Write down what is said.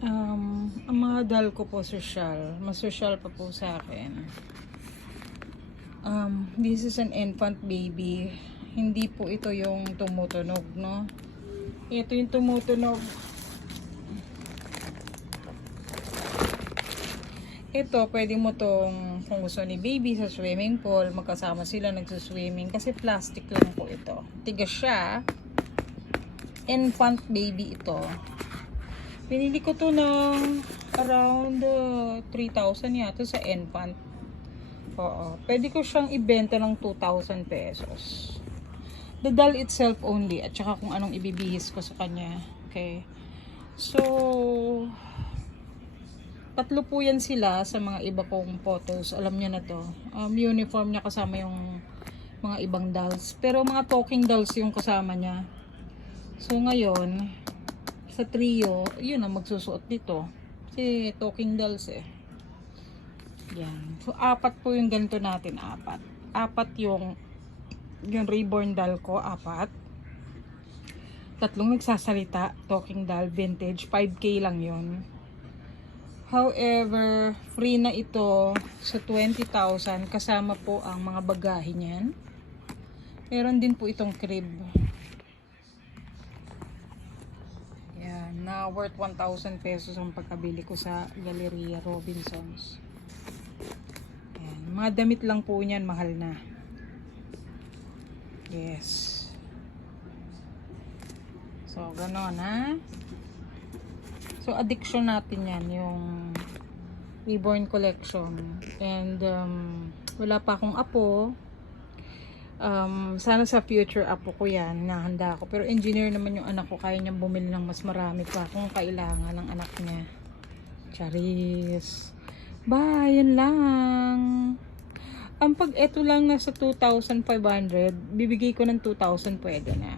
Ang mga dal ko po sosyal. Mas sosyal pa po sa akin. This is an infant baby. Hindi po ito yung tumutunog, no? Ito yung tumutunog. Ito, pwede mo tong, kung gusto ni baby sa swimming pool, magkasama sila nagsuswimming. Kasi plastic lang po ito. Tigas siya. Infant baby ito. Pinili ko to ng around 3,000 yata sa infant. Oo. Pwede ko siyang ibenta ng 2,000 pesos. The doll itself only. At saka kung anong ibibihis ko sa kanya. Okay. So, tatlo po yan sila sa mga iba kong photos. Alam niyo na to. Uniform niya kasama yung mga ibang dolls. Pero mga talking dolls yung kasama niya. So, ngayon, sa trio, yun ang magsusuot dito. Kasi talking dolls eh. Yan. So, apat po yung ganito natin. Apat yung reborn doll ko. Apat. Tatlong nagsasalita. Talking doll. Vintage. 5K lang yun. However, free na ito sa 20,000. Kasama po ang mga bagahe niyan. Meron din po itong crib. Na worth 1,000 pesos ang pagkabili ko sa Galleria Robinsons. Ayan. Mga damit lang po niyan, mahal na. Yes. So, gano'n ha. So, addiction natin yan, yung Reborn Collection. And, wala pa akong apo. Sana sa future apo ko yan, nahanda ako. Pero engineer naman yung anak ko, kaya niyang bumili ng mas marami pa kung kailangan ng anak niya. Charis. Bye, yan lang. Pag eto lang nasa 2,500, bibigay ko ng 2,000, pwede na.